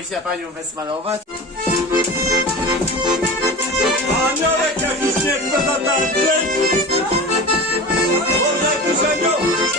Chciałbyś się panią wysmalować? Aniołek jakiś nie chce zatańczyć? Może jakiś anioł?